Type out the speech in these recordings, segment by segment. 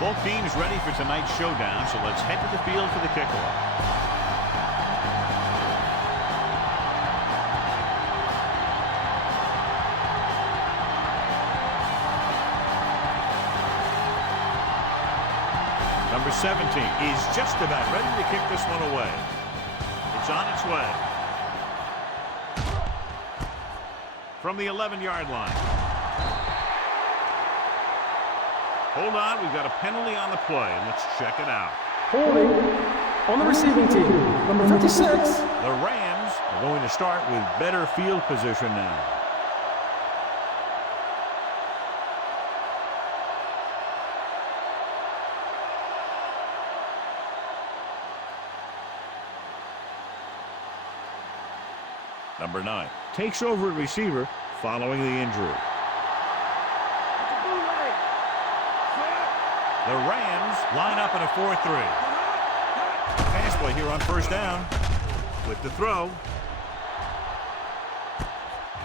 Both teams ready for tonight's showdown, so let's head to the field for the kickoff. Number 17 is just about ready to kick this one away. It's on its way. From the 11-yard line. Hold on, we've got a penalty on the play, and let's check it out. Holding on the receiving team, number 56. The Rams are going to start with better field position now. Number 9 takes over at receiver following the injury. The Rams line up in a 4-3. Pass play here on first down. With the throw.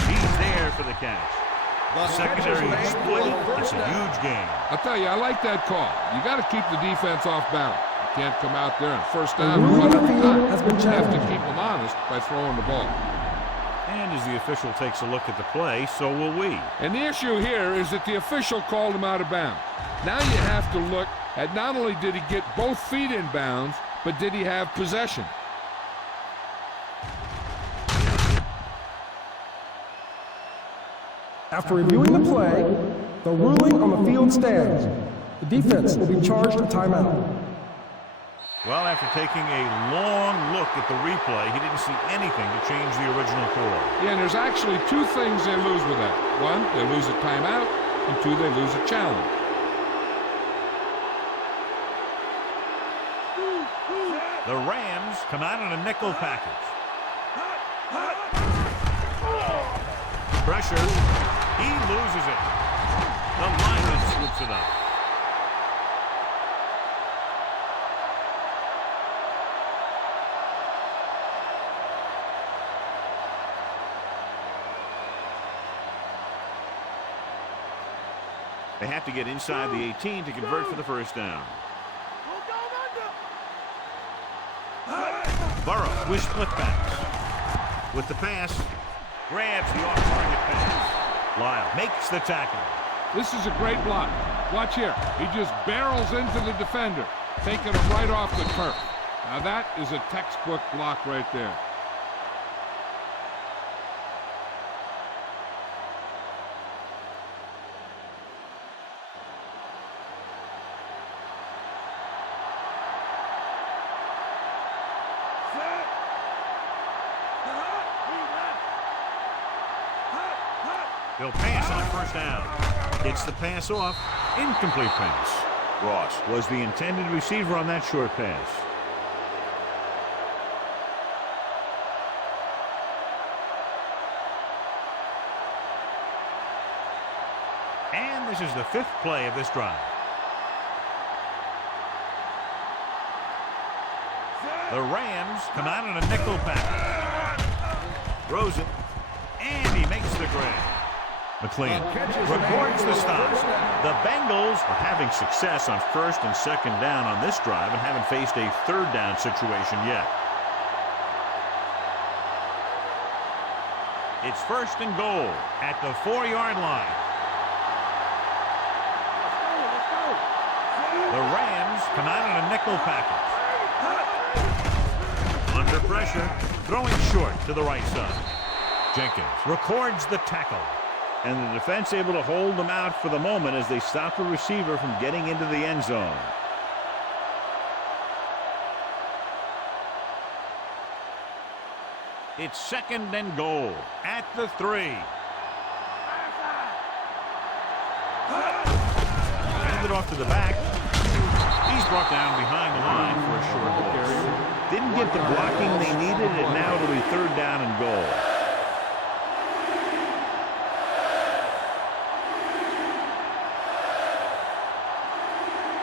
He's there for the catch. The secondary exploited. It's a huge game. I'll tell you, I like that call. You got to keep the defense off balance. You can't come out there and first down and run at the time. You have to keep them honest by throwing the ball. And as the official takes a look at the play, so will we. And the issue here is that the official called him out of bounds. Now you have to look at not only did he get both feet in bounds, but did he have possession? After reviewing the play, the ruling on the field stands. The defense will be charged a timeout. Well, after taking a long look at the replay, he didn't see anything to change the original call. Yeah, and there's actually two things they lose with that. One, they lose a timeout, and two, they lose a challenge. The Rams come out in a nickel package. Pressure. He loses it. The lineman swoops it up. They have to get inside the 18 to convert for the first down. Burrow with split backs. With the pass, grabs the off-target pass. Lyle makes the tackle. This is a great block. Watch here. He just barrels into the defender, taking him right off the turf. Now that is a textbook block right there. He'll pass on first down. Gets the pass off. Incomplete pass. Ross was the intended receiver on that short pass. And this is the 5th play of this drive. The Rams come out in a nickel package. Throws it. And he makes the grab. McLean records the stops. The Bengals are having success on first and second down on this drive and haven't faced a third down situation yet. It's first and goal at the 4-yard line. The Rams come out in a nickel package. Under pressure, throwing short to the right side. Jenkins records the tackle. And the defense able to hold them out for the moment as they stop the receiver from getting into the end zone. It's second and goal at the 3. Handed off to the back. He's brought down behind the line for a short loss. Didn't get the blocking they needed, and now it'll be third down and goal.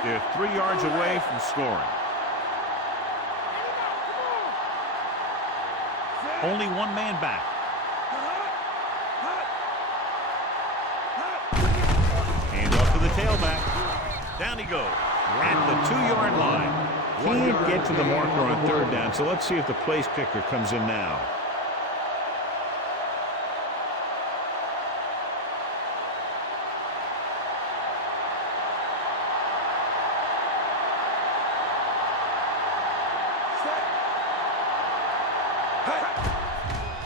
They're 3 yards away from scoring. Only one man back. Hand off to the tailback. Down he goes. at the 2-yard line. Can't get to the marker on 3rd down, so let's see if the place kicker comes in now.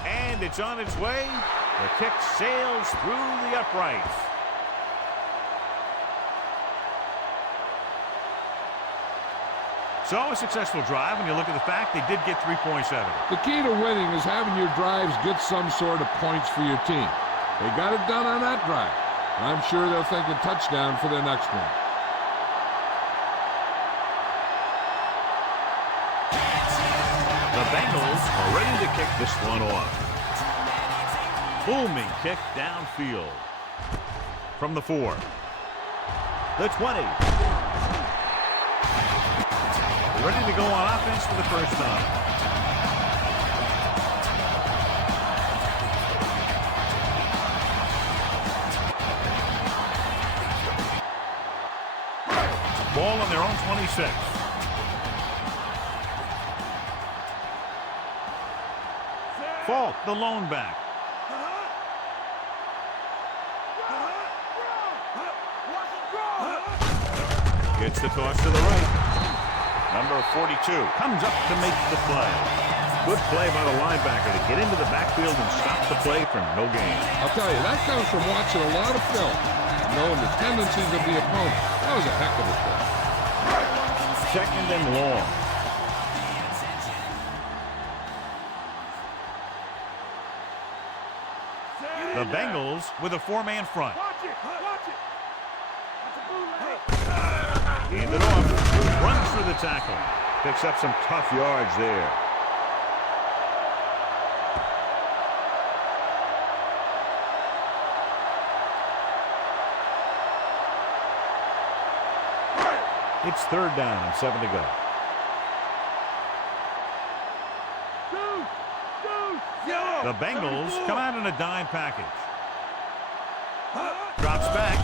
And it's on its way. The kick sails through the uprights. So a successful drive when you look at the fact they did get 3 points out of it. The key to winning is having your drives get some sort of points for your team. They got it done on that drive. I'm sure they'll think a touchdown for their next one. The Bengals are ready to kick this one off. Booming kick downfield. From the 4. The 20. Ready to go on offense for the first time. Ball on their own 26. Falk, the lone back. Gets the toss to the right. Number 42 comes up to make the play. Good play by the linebacker to get into the backfield and stop the play for no gain. I'll tell you, that comes from watching a lot of film and knowing the tendencies of the opponent. That was a heck of a play. 2nd and long. The Bengals with a 4-man front. Hand it off. Runs through the tackle. Picks up some tough yards there. It's 3rd down and 7 to go. The Bengals come out in a dime package. Drops back.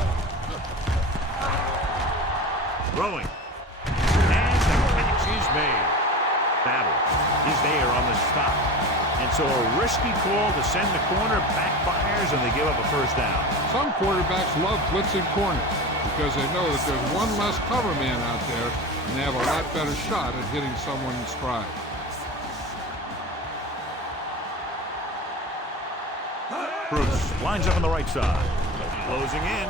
Throwing. And the catch is made. Battle is there on the stop. And so a risky call to send the corner backfires and they give up a first down. Some quarterbacks love blitzing corners because they know that there's one less cover man out there and they have a lot better shot at hitting someone in stride. Bruce lines up on the right side. Closing in.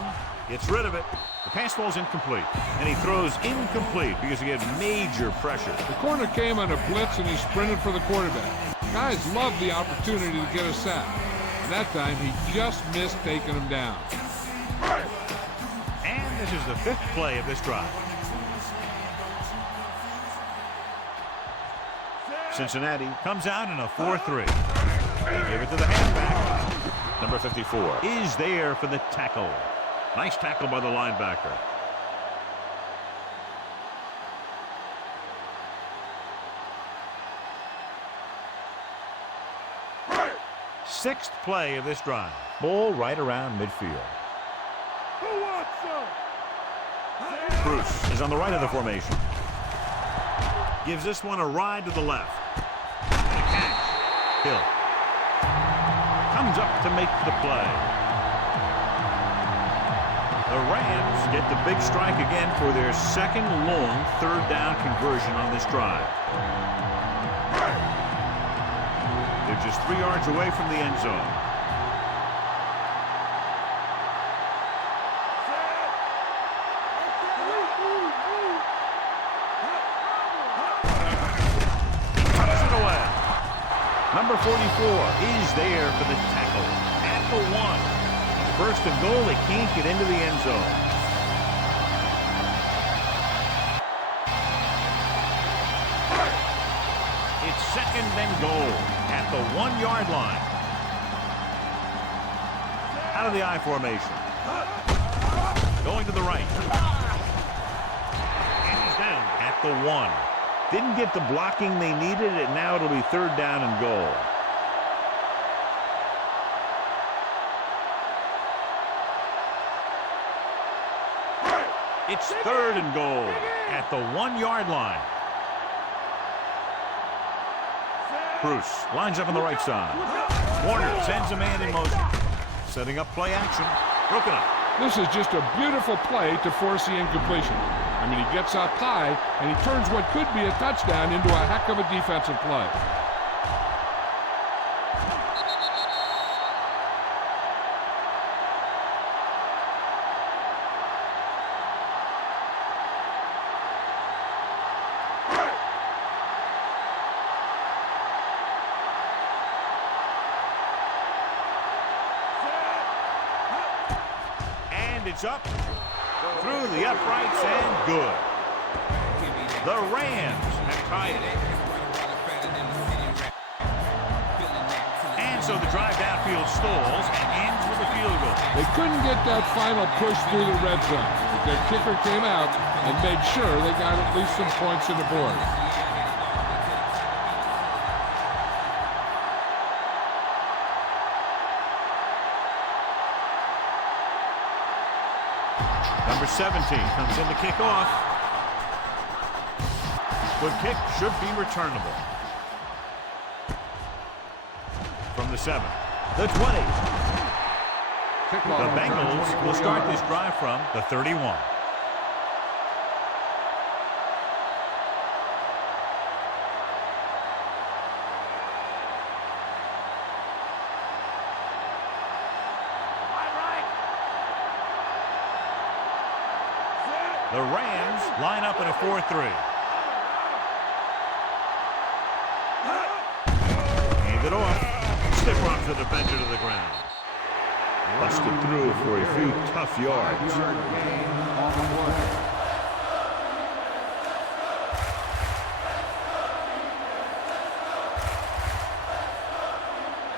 Gets rid of it. The pass ball's incomplete. And he throws incomplete because he had major pressure. The corner came on a blitz and he sprinted for the quarterback. Guys love the opportunity to get a sack. And that time he just missed taking him down. And this is the 5th play of this drive. Cincinnati comes out in a 4-3. They give it to the halfback. Number 54 is there for the tackle. Nice tackle by the linebacker. Sixth play of this drive. Ball right around midfield. Bruce is on the right of the formation. Gives this one a ride to the left. And a catch. Hill. Comes up to make the play. The Rams get the big strike again for their second long 3rd down conversion on this drive. They're just 3 yards away from the end zone. Tucks it away. Number 44 is there for the tackle at the 1. 1st and goal, they can't get into the end zone. It's 2nd and goal at the 1-yard line. Out of the I formation. Going to the right. And he's down at the 1. Didn't get the blocking they needed, and now it'll be 3rd down and goal. It's 3rd and goal at the 1-yard line. Bruce lines up on the right side. Warner sends a man in motion. Setting up play action. Broken up. This is just a beautiful play to force the incompletion. I mean, he gets up high, and he turns what could be a touchdown into a heck of a defensive play. It's up through the uprights and good. The Rams have tied it. And so the drive downfield stalls and ends with a field goal. They couldn't get that final push through the red zone, but their kicker came out and made sure they got at least some points on the board. Number 17 comes in to kick off. The kick should be returnable. From the 7. The 20. The Bengals will start this drive from the 31. The Rams line up in a 4-3. Hand it off. Stiff arms the defender to the ground. Busted through for a few tough yards.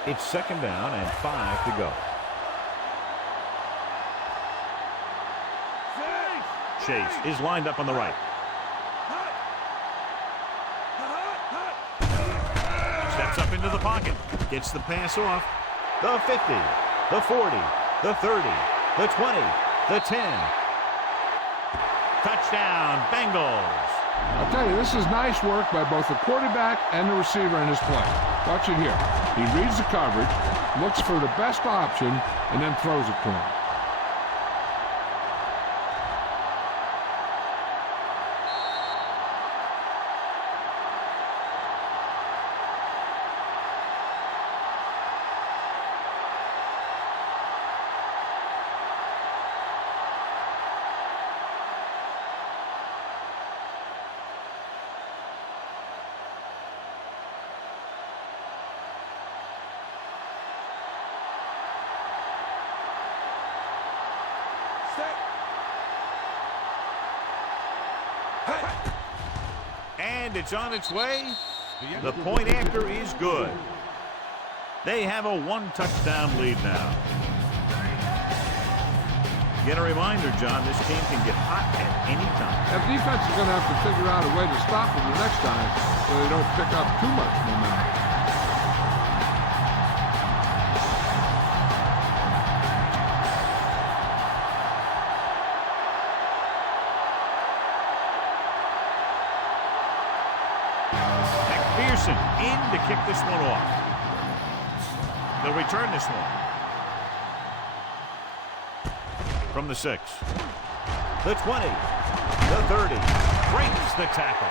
It's 2nd down and 5 to go. Chase is lined up on the right. Steps up into the pocket. Gets the pass off. The 50, the 40, the 30, the 20, the 10. Touchdown, Bengals. I'll tell you, this is nice work by both the quarterback and the receiver in his play. Watch it here. He reads the coverage, looks for the best option, and then throws it to him. And it's on its way. The point after is good. They have a 1-touchdown lead now. Again, a reminder, John, this team can get hot at any time. That defense is going to have to figure out a way to stop them the next time so they don't pick up too much momentum. In to kick this one off. They'll return this one. From the 6. The 20. The 30. Breaks the tackle.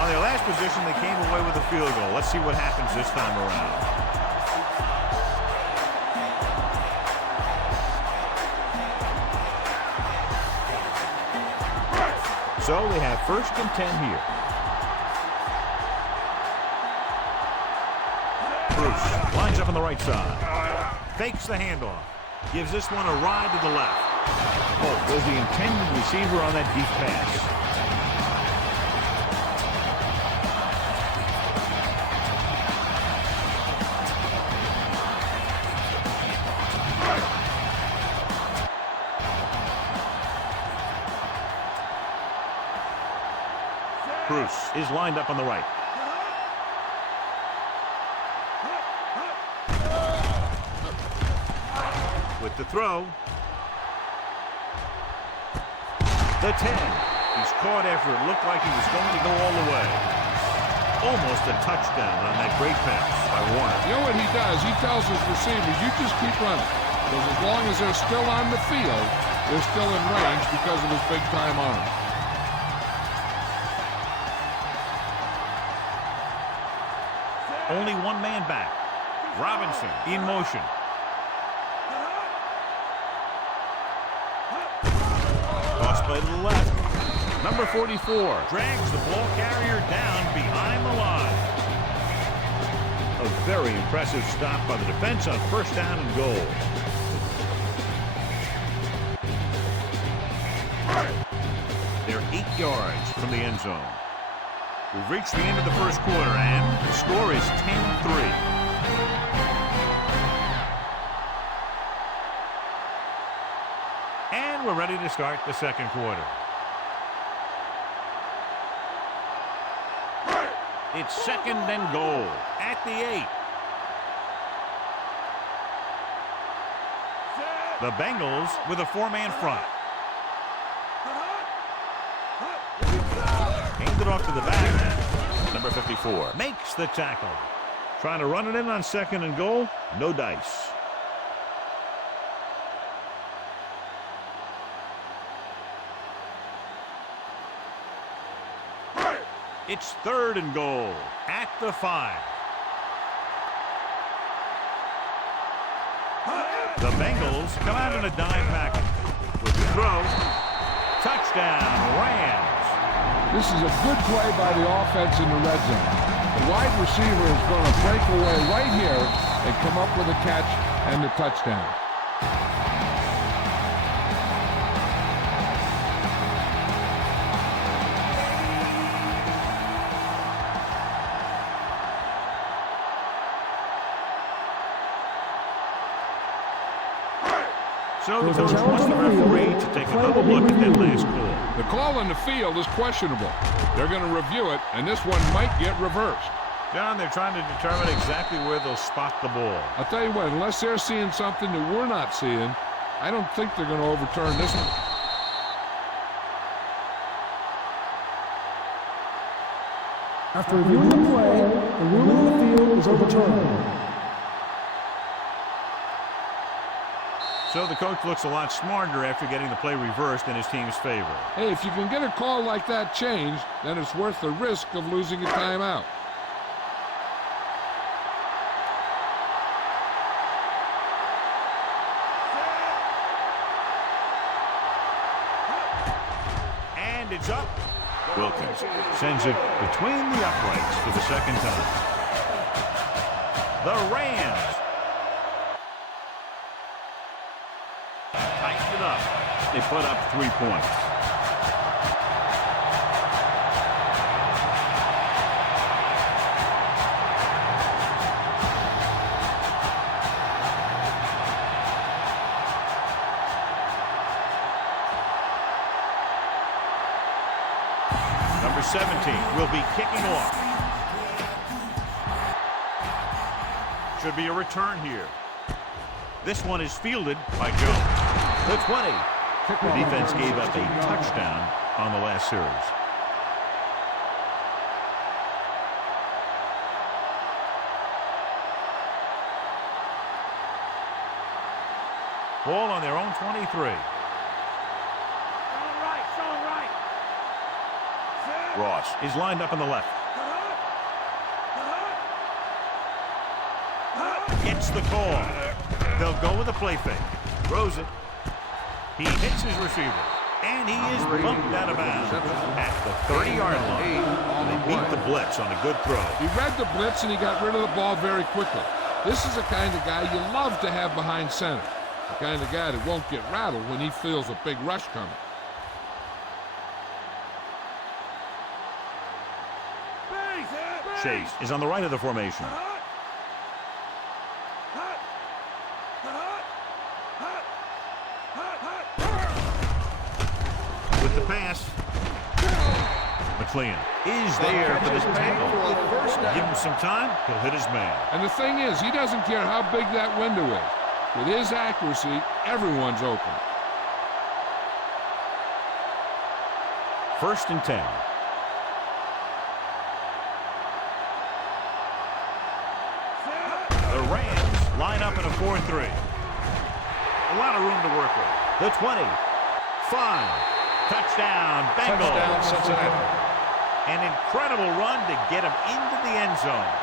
On their last position, they came away with a field goal. Let's see what happens this time around. So they have 1st and 10 here. Bruce lines up on the right side. Fakes the handoff. Gives this one a ride to the left. Holt was the intended receiver on that deep pass. Bruce is lined up on the right. With the throw. The 10. He's caught after it looked like he was going to go all the way. Almost a touchdown on that great pass by Warner. You know what he does? He tells his receivers, you just keep running. Because as long as they're still on the field, they're still in range because of his big-time arm. Only one man back. Robinson in motion. Toss play to the left. Number 44 drags the ball carrier down behind the line. A very impressive stop by the defense on first down and goal. They're 8 yards from the end zone. We've reached the end of the first quarter, and the score is 10-3. And we're ready to start the second quarter. It's second and goal at the 8. The Bengals with a 4-man front. Handed off to the back. Number 54 makes the tackle. Trying to run it in on second and goal. No dice. It's third and goal at the 5. The Bengals come out in a dime package. With the throw, touchdown, Rams. This is a good play by the offense in the red zone. The wide receiver is going to break away right here and come up with a catch and the touchdown. So the coach wants the referee to take a double look at that last call. The call on the field is questionable. They're going to review it, and this one might get reversed. John, they're trying to determine exactly where they'll spot the ball. I'll tell you what, unless they're seeing something that we're not seeing, I don't think they're going to overturn this one. After reviewing the play, the ruling on the field is overturned. So the coach looks a lot smarter after getting the play reversed in his team's favor. Hey, if you can get a call like that changed, then it's worth the risk of losing a timeout. And it's up. Wilkins sends it between the uprights for the second time. The Rams tighten it up. They put up 3 points. Number 17 will be kicking off. Should be a return here. This one is fielded by Jones. The 20. The defense gave up a touchdown on the last series. Ball on their own 23. Ross is lined up on the left. Gets the call. They'll go with a play fake. Throws it. He hits his receiver. And he is bumped out of bounds at the 30-yard line. They beat the blitz on a good throw. He read the blitz and he got rid of the ball very quickly. This is the kind of guy you love to have behind center. The kind of guy that won't get rattled when he feels a big rush coming. Chase is on the right of the formation. With the pass, McLean is there for this tackle. Give him some time, he'll hit his man. And the thing is, he doesn't care how big that window is. With his accuracy, everyone's open. 1st and 10. The Rams line up in a 4-3. A lot of room to work with. The 20. 5. Touchdown, Bengals. Touchdown, Cincinnati. An incredible run to get him into the end zone.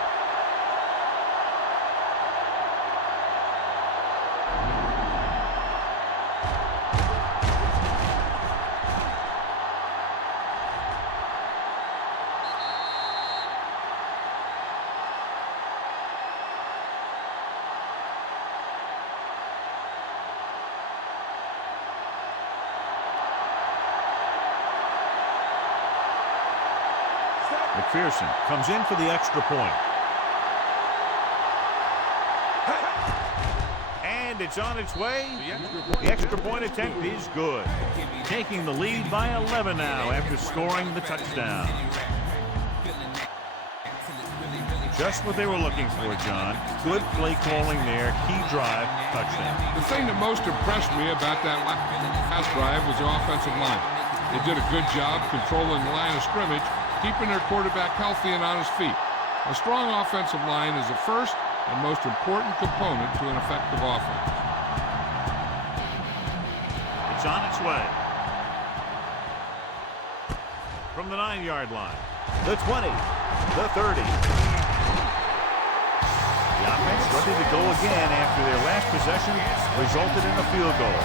McPherson comes in for the extra point. And it's on its way. The extra point attempt is good. Taking the lead by 11 now after scoring the touchdown. Just what they were looking for, John. Good play calling there. Key drive, touchdown. The thing that most impressed me about that last drive was the offensive line. They did a good job controlling the line of scrimmage, keeping their quarterback healthy and on his feet. A strong offensive line is the first and most important component to an effective offense. It's on its way. From the 9-yard line. The 20. The 30. The offense ready to go again after their last possession resulted in a field goal.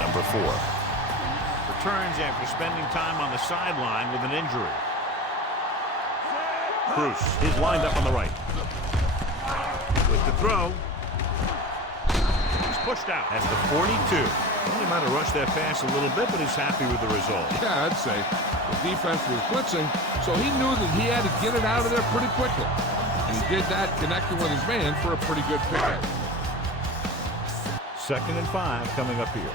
Number 4. Returns after spending time on the sideline with an injury. Bruce is lined up on the right. With the throw. He's pushed out. That's the 42. He might have rushed that pass a little bit, but he's happy with the result. Yeah, I'd say. The defense was blitzing, so he knew that he had to get it out of there pretty quickly. And he did that connecting with his man for a pretty good pickup. 2nd and 5 coming up here.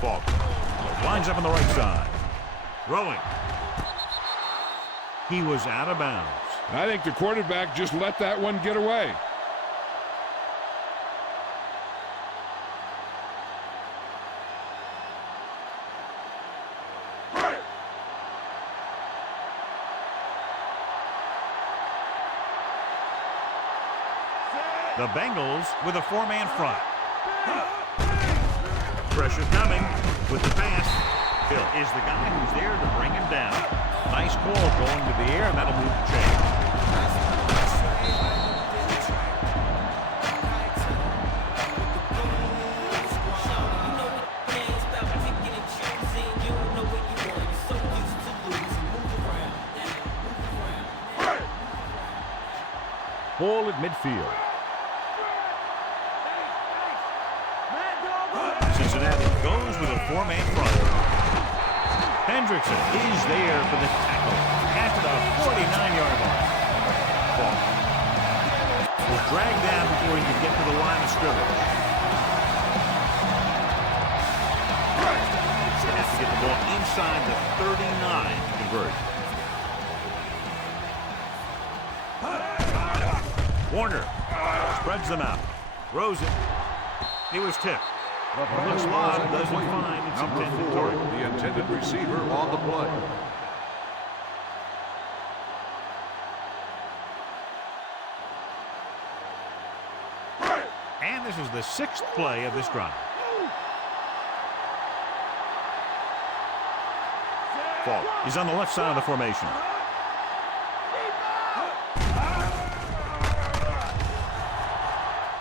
Falk lines up on the right side. Throwing. He was out of bounds. I think the quarterback just let that one get away. The Bengals with a 4-man front. Pressure coming with the pass. Hill is the guy who's there to bring him down. Nice call going to the air, and that'll move the chain. Ball at midfield. Cincinnati goes with a 4-man front. Hendrickson is there for the tackle at the 49-yard line. Ball was dragged down before he could get to the line of scrimmage. They have to get the ball inside the 39 to convert. Warner spreads them out. Throws it. He was tipped. Looks lost, doesn't find its intended target. The intended receiver on the play. And this is the 6th play of this drive. Falk is on the left side of the formation.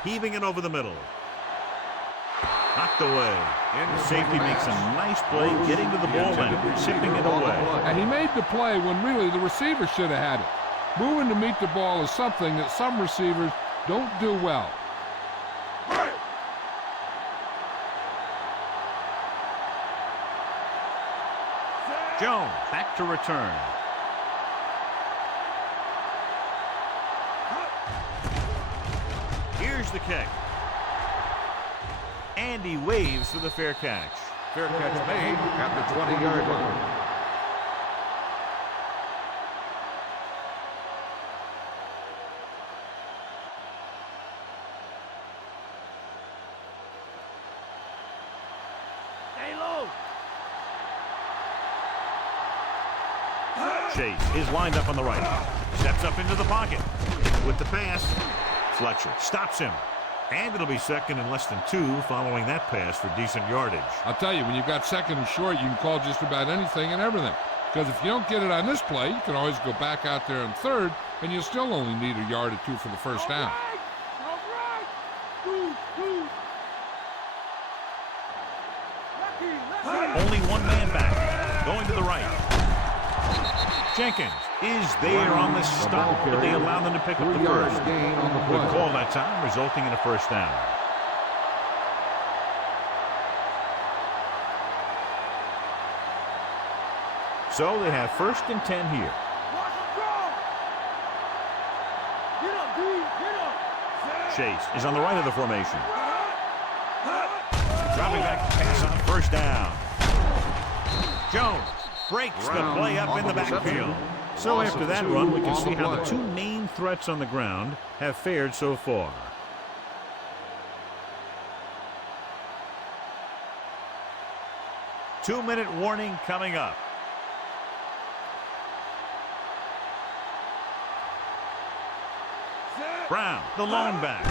Heaving it over the middle. Knocked away. And the safety makes a nice play getting to the ball and chipping it away. And he made the play when really the receiver should have had it. Moving to meet the ball is something that some receivers don't do well. Jones back to return. Here's the kick. And he waves for the fair catch. Fair catch made at the 20-yard line. Chase is lined up on the right. Steps up into the pocket. With the pass, Fletcher stops him. And it'll be second and less than 2 following that pass for decent yardage. I'll tell you, when you've got second and short, you can call just about anything and everything. Because if you don't get it on this play, you can always go back out there on third, and you'll still only need a yard or 2 for the first down. Only one man back. Going to the right. Jenkins is there on the stop, but they allow them to pick up the first. Good call that time, resulting in a first down. So they have first and 10 here. Chase is on the right of the formation. Dropping back to pass on first down. Jones breaks the play up in the backfield. So after that run, we can see how the 2 main threats on the ground have fared so far. Two-minute warning coming up. Brown, the lone back.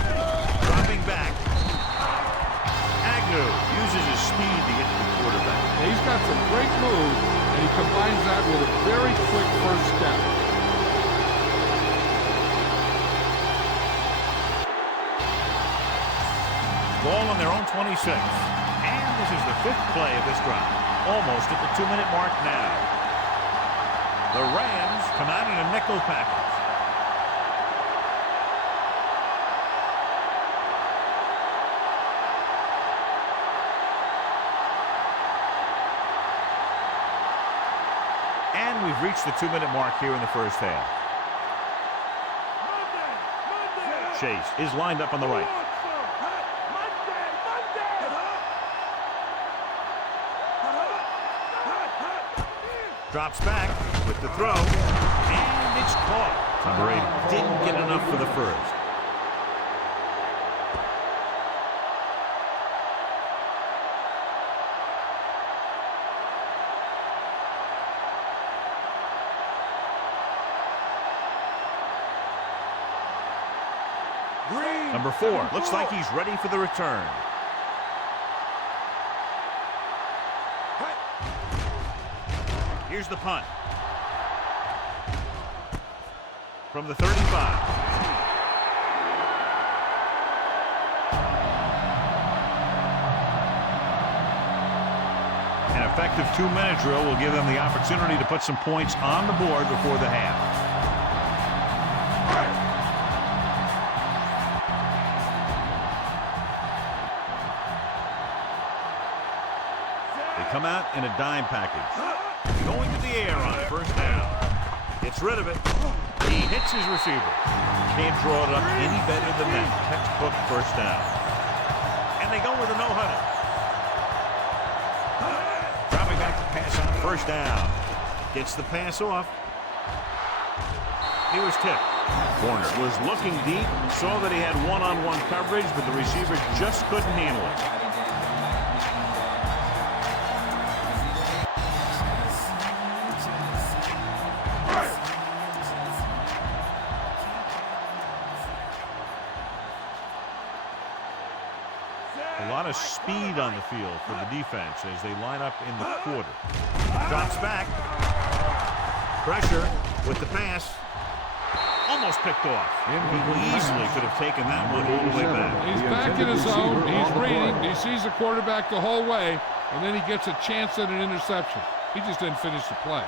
Dropping back. Agnew uses his speed to get to the quarterback. Yeah, he's got some great moves, and he combines that with a very quick first step. Ball on their own 26. And this is the 5th play of this drive. Almost at the 2-minute mark now. The Rams come out in a nickel package. And we've reached the 2-minute mark here in the first half. Chase is lined up on the right. Drops back with the throw, and it's caught. Number 8 didn't get enough for the first. Number 4 looks like he's ready for the return. Here's the punt. From the 35. An effective 2-minute drill will give them the opportunity to put some points on the board before the half. They come out in a dime package. Going to the air on first down. Gets rid of it. He hits his receiver. Can't draw it up any better than that. Textbook first down. And they go with a no-huddle. Dropping back to pass on first down. Gets the pass off. He was tipped. Warner was looking deep. Saw that he had one-on-one coverage, but the receiver just couldn't handle it. A lot of speed on the field for the defense as they line up in the quarter. Drops back. Pressure with the pass. Almost picked off. He easily could have taken that one all the way back. He's back in his zone. He's reading. He sees the quarterback the whole way, and then he gets a chance at an interception. He just didn't finish the play.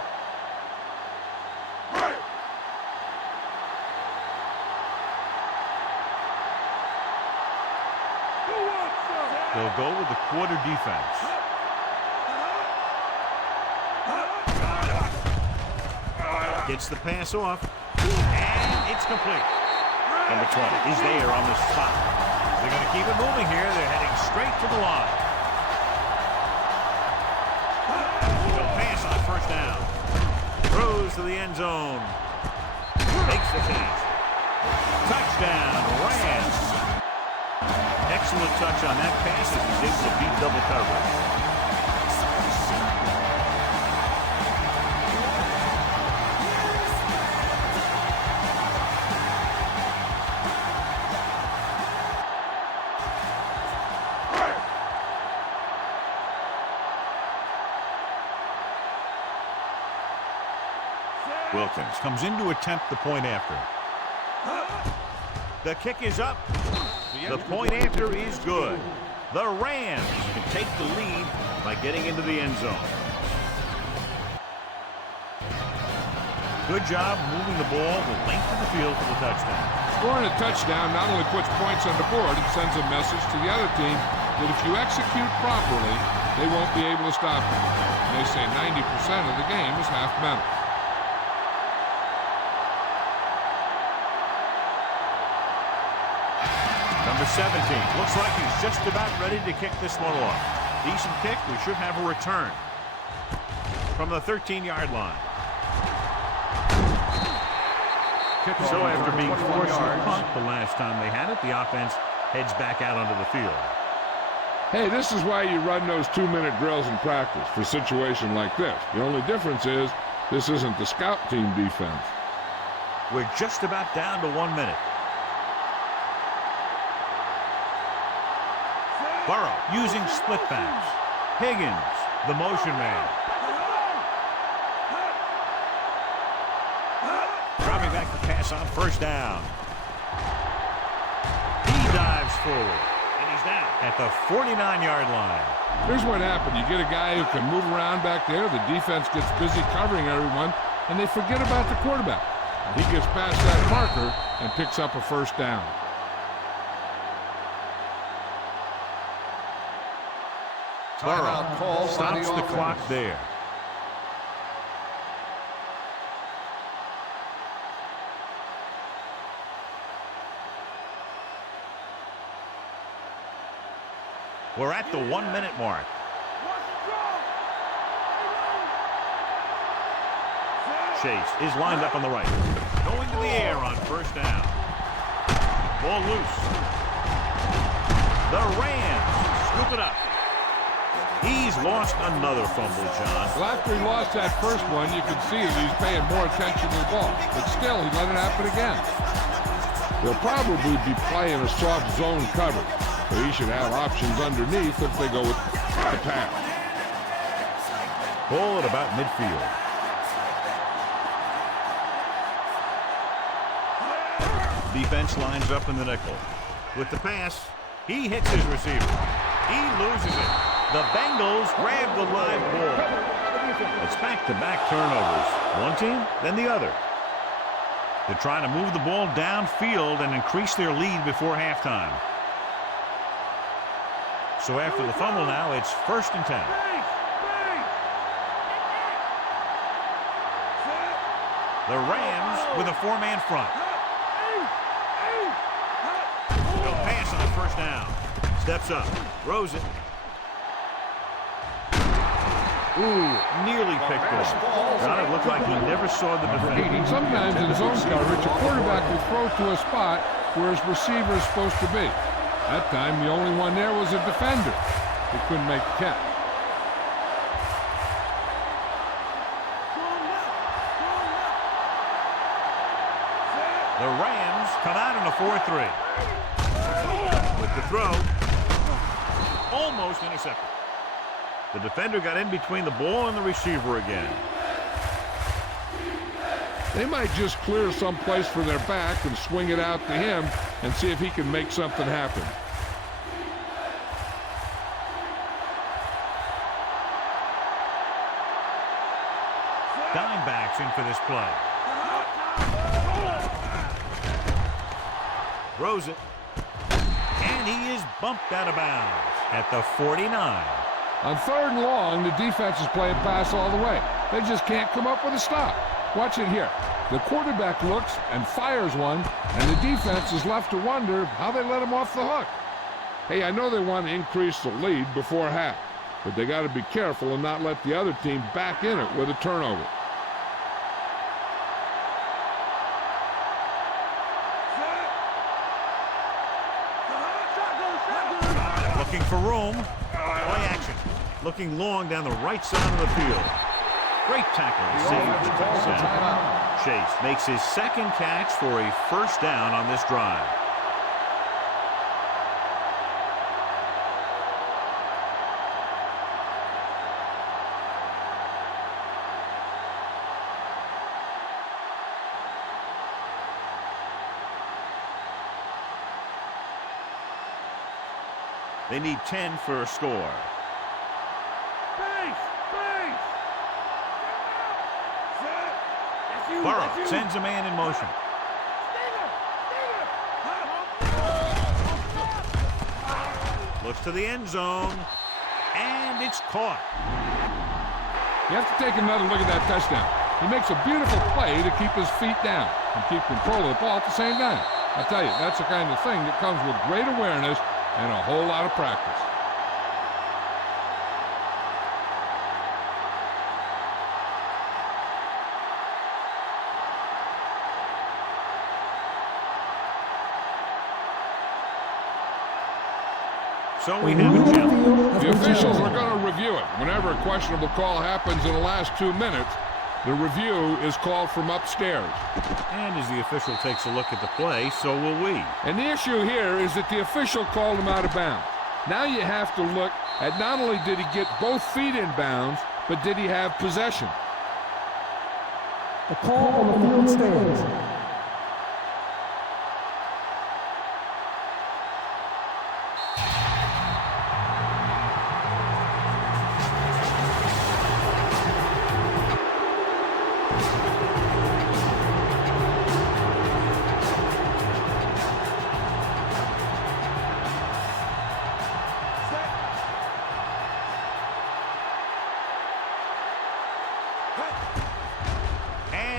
They'll go with the quarter defense. Gets the pass off. And it's complete. Number 20 is there on the spot. They're going to keep it moving here. They're heading straight to the line. They'll pass on first down. Throws to the end zone. Makes the catch. Touchdown, Rams. Excellent touch on that pass as he's able to beat double coverage. Wilkins comes in to attempt the point after. The kick is up. The point after is good. The Rams can take the lead by getting into the end zone. Good job moving the ball the length of the field for the touchdown. Scoring a touchdown not only puts points on the board, it sends a message to the other team that if you execute properly, they won't be able to stop you. And they say 90% of the game is half mental. Number 17 looks like he's just about ready to kick this one off. Decent kick. We should have a return from the 13-yard line. So after being forced to punt the last time they had it, the offense heads back out onto the field. Hey, this is why you run those 2-minute drills in practice for a situation like this. The only difference is this isn't the scout team defense. We're just about down to 1 minute. Burrow using split backs. Higgins, the motion man. Dropping back to pass on first down. He dives forward, and he's down at the 49-yard line. Here's what happened. You get a guy who can move around back there. The defense gets busy covering everyone, and they forget about the quarterback. He gets past that marker and picks up a first down. Burrow stops the clock there. We're at the 1 minute mark. Chase is lined up on the right. Going to the air on first down. Ball loose. The Rams scoop it up. He's lost another fumble, John. Well, after he lost that first one, you can see that he's paying more attention to the ball. But still, he let it happen again. They'll probably be playing a soft zone cover, so he should have options underneath if they go with the pass. Ball at about midfield. Defense lines up in the nickel. With the pass, he hits his receiver. He loses it. The Bengals grab the live ball. It's back-to-back turnovers. One team, then the other. They're trying to move the ball downfield and increase their lead before halftime. So after the fumble now, it's 1st and 10. The Rams with a 4-man front. No pass on first down. Steps up, throws it. Ooh, nearly picked off. God, it looked like he never saw the defender. Sometimes in zone coverage, a quarterback will throw to a spot where his receiver is supposed to be. That time, the only one there was a defender. He couldn't make the catch. The Rams come out in a 4-3. With the throw, almost intercepted. The defender got in between the ball and the receiver again. They might just clear some place for their back and swing it out to him and see if he can make something happen. Dimebacks in for this play. Throws it. And he is bumped out of bounds at the 49. On 3rd and long, the defense is playing pass all the way. They just can't come up with a stop. Watch it here. The quarterback looks and fires one, and the defense is left to wonder how they let him off the hook. Hey, I know they want to increase the lead before half, but they got to be careful and not let the other team back in it with a turnover. Looking for room. Play action. Looking long down the right side of the field. Great tackle to save the touchdown. Chase makes his 2nd catch for a first down on this drive. They need 10 for a score. Burrow sends a man in motion. Looks to the end zone, and it's caught. You have to take another look at that touchdown. He makes a beautiful play to keep his feet down and keep control of the ball at the same time. I tell you, that's the kind of thing that comes with great awareness and a whole lot of practice. So we have a challenge. The officials are going to review it. Whenever a questionable call happens in the last 2 minutes, the review is called from upstairs. And as the official takes a look at the play, so will we. And the issue here is that the official called him out of bounds. Now you have to look at not only did he get both feet in bounds, but did he have possession? The call on the field stands.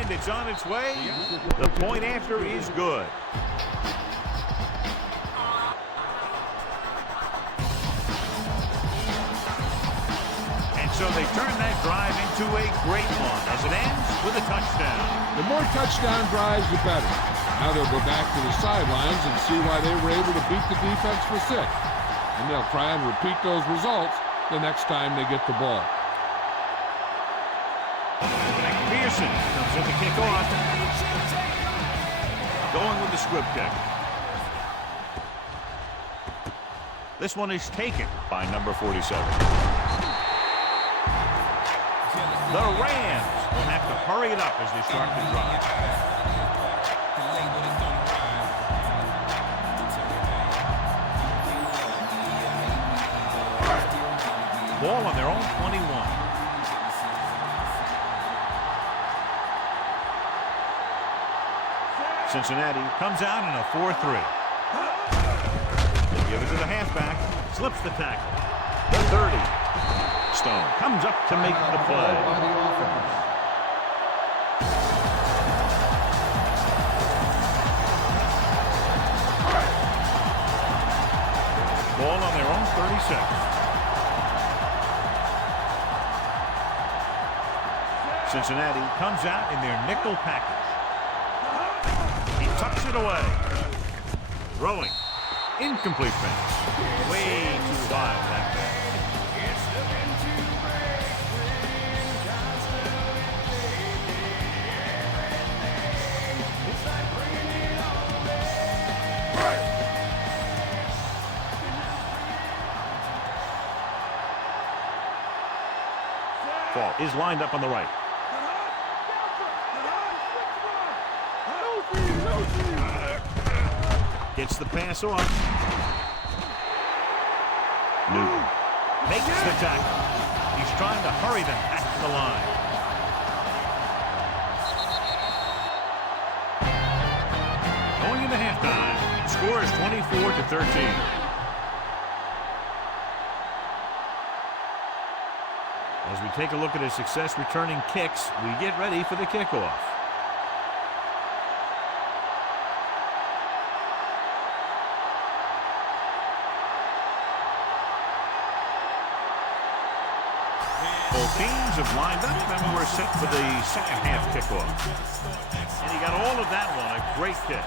And it's on its way. The point after is good. And so they turn that drive into a great one as it ends with a touchdown. The more touchdown drives, the better. Now they'll go back to the sidelines and see why they were able to beat the defense for 6. And they'll try and repeat those results the next time they get the ball. Pearson comes in to kick off. Going with the squib kick. This one is taken by number 47. The Rams will have to hurry it up as they start the drive. Ball on their own 21. Cincinnati comes out in a 4-3. They give it to the halfback. Slips the tackle. The 30. Stone comes up to make the play. By the offense. Ball on their own 36. Cincinnati comes out in their nickel package. Tucks it away. Throwing. Incomplete pass. Way too high with that pass. Ball is lined up on the right. Gets the pass off. Newton makes the tackle. He's trying to hurry them back to the line. Going into halftime. Score is 24-13. As we take a look at his success returning kicks, we get ready for the kickoff. Both teams have lined up, and we're set for the second half kickoff. And he got all of that one, a great kick.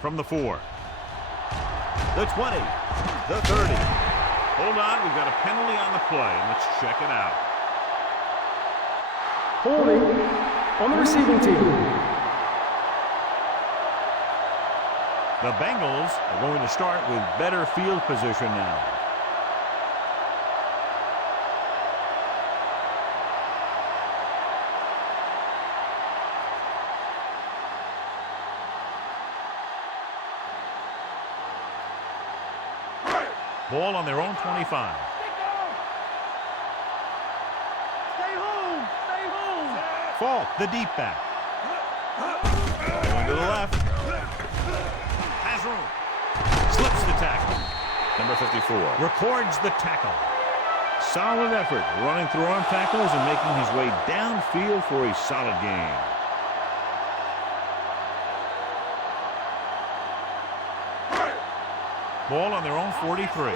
From the 4. The 20. The 30. Hold on, we've got a penalty on the play. Let's check it out. Holding on the receiving team. The Bengals are going to start with better field position now. Ball on their own 25. Stay home. Stay home. Fault, the deep back. Going to the left. Has room. Slips the tackle. Number 54. Records the tackle. Solid effort running through arm tackles and making his way downfield for a solid gain. Ball on their own 43.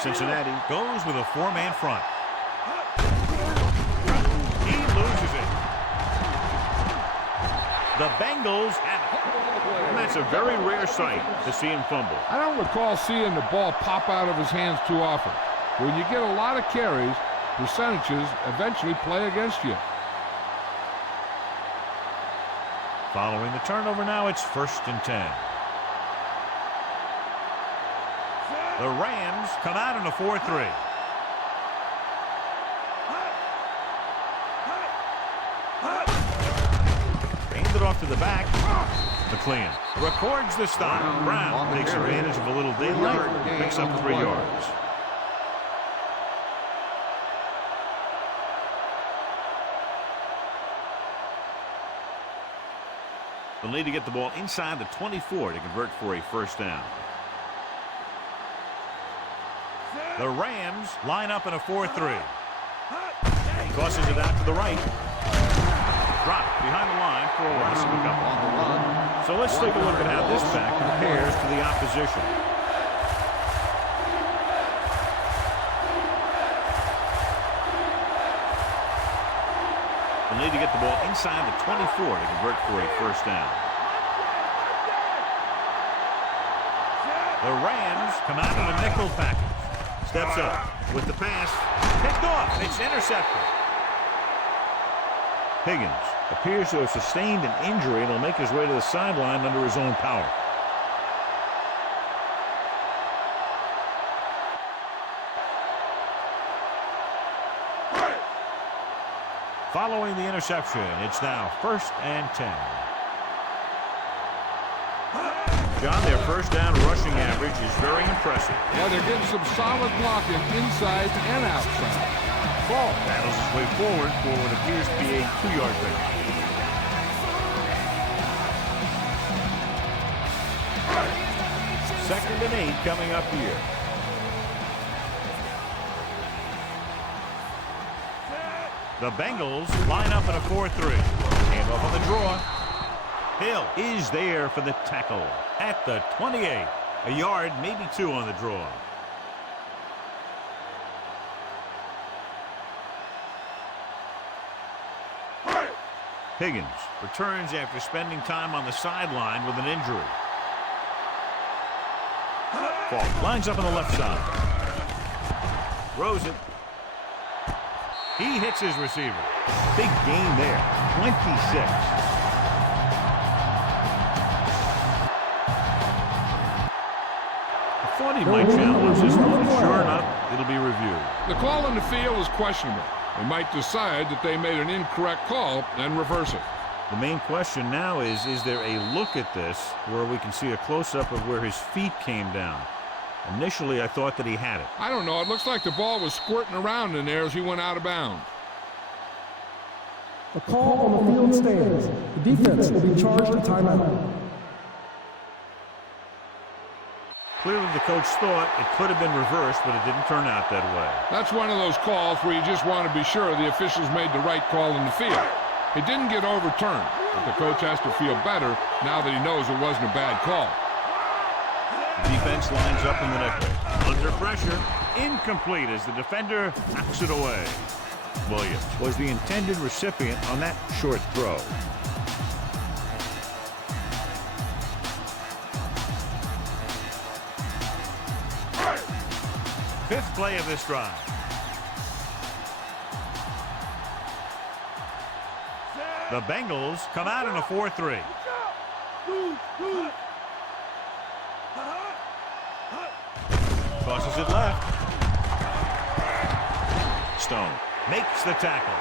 Cincinnati goes with a four-man front. He loses it. The Bengals have it. And that's a very rare sight to see him fumble. I don't recall seeing the ball pop out of his hands too often. When you get a lot of carries, percentages eventually play against you. Following the turnover now, it's 1st and 10. The Rams come out in a 4-3. Aimed it off to the back. McLean records the stop. Brown takes advantage of a little daylight, picks up 3 yards. They'll need to get the ball inside the 24 to convert for a 1st down. The Rams line up in a 4-3. Tosses it out to the right. Dropped behind the line for a loss of a couple. On the run. So let's take a look at how this back compares to the opposition. They'll need to get the ball inside the 24 to convert for a 1st down. The Rams come out in a nickel package. Steps up with the pass. Picked off. It's intercepted. Higgins appears to have sustained an injury and will make his way to the sideline under his own power. Following the interception, it's now 1st and 10. John, their 1st down rushing average is very impressive. Yeah, they're getting some solid blocking inside and outside. Ball battles his way forward for what appears to be a 2-yard pickup. Second and 8 coming up here. The Bengals line up in a 4-3. Hand off on the draw. Hill is there for the tackle at the 28. A yard, maybe 2 on the draw. Higgins returns after spending time on the sideline with an injury. Ball lines up on the left side. Throws it. He hits his receiver. Big gain there. 26. I thought he might challenge this one. Sure enough, it'll be reviewed. The call on the field is questionable. They might decide that they made an incorrect call and reverse it. The main question now is there a look at this where we can see a close-up of where his feet came down? Initially, I thought that he had it. I don't know. It looks like the ball was squirting around in there as he went out of bounds. The call on the field stands. The defense will be charged a timeout. Clearly, the coach thought it could have been reversed, but it didn't turn out that way. That's one of those calls where you just want to be sure the officials made the right call in the field. It didn't get overturned, but the coach has to feel better now that he knows it wasn't a bad call. The defense lines up in the nickel. Under pressure, incomplete as the defender knocks it away. Williams was the intended recipient on that short throw. Fifth play of this drive. The Bengals come out in a 4-3. Tosses it left. Stone makes the tackle.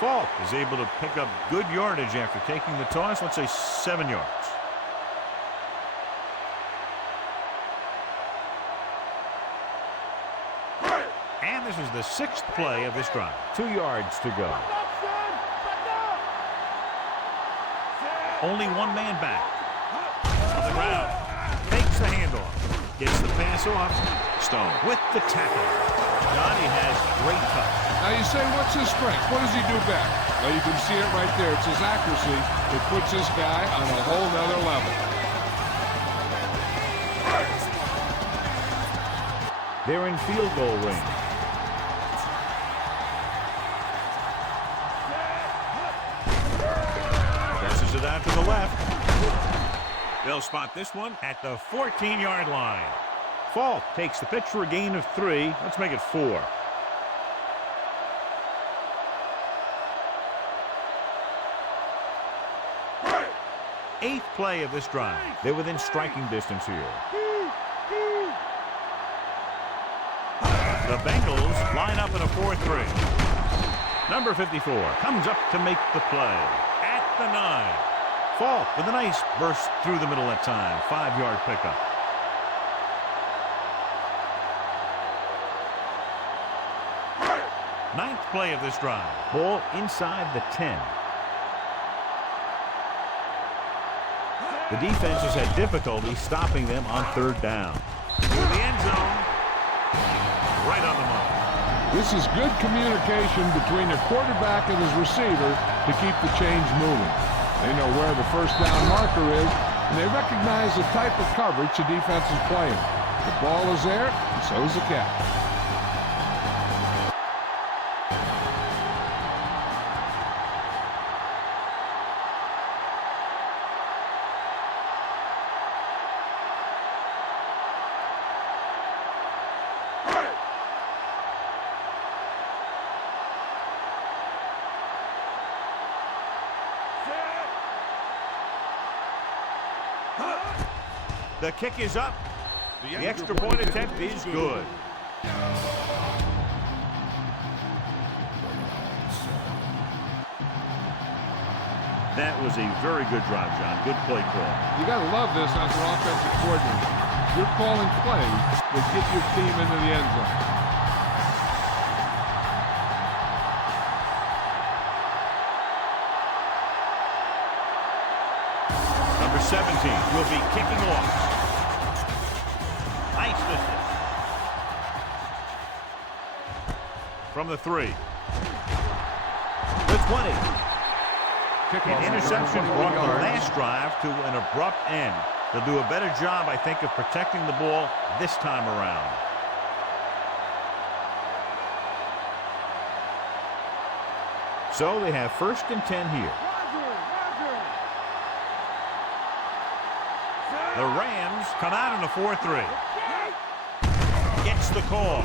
Falk is able to pick up good yardage after taking the toss. Let's say 7 yards. And this is the 6th play of this drive. 2 yards to go. Only one man back. On the ground. Takes the handoff. Gets the pass off. Stone with the tackle. Johnny has great touch. Now you say, what's his strength? What does he do back? Well, you can see it right there. It's his accuracy that puts this guy on a whole nother level. They're in field goal range. Passes it out to the left. They'll spot this one at the 14-yard line. Falk takes the pitch for a gain of 3. Let's make it 4. Eighth play of this drive. They're within striking distance here. The Bengals line up in a 4-3. Number 54 comes up to make the play at the 9. Falk with a nice burst through the middle that time. 5-yard pickup. Ninth play of this drive. Ball inside the 10. The defense has had difficulty stopping them on 3rd down. Through the end zone. Right on the mark. This is good communication between the quarterback and his receiver to keep the chains moving. They know where the 1st down marker is, and they recognize the type of coverage the defense is playing. The ball is there, and so is the catch. The kick is up. The extra point attempt is good. That was a very good drive, John. Good play call. You got to love this as an offensive coordinator. You're calling plays that get your team into the end zone. Number 17 will be kicking off. Nice distance. From the 3. The 20. An interception brought the last drive to an abrupt end. They'll do a better job, I think, of protecting the ball this time around. So they have 1st and 10 here. The Rams come out in a 4-3. Gets the call.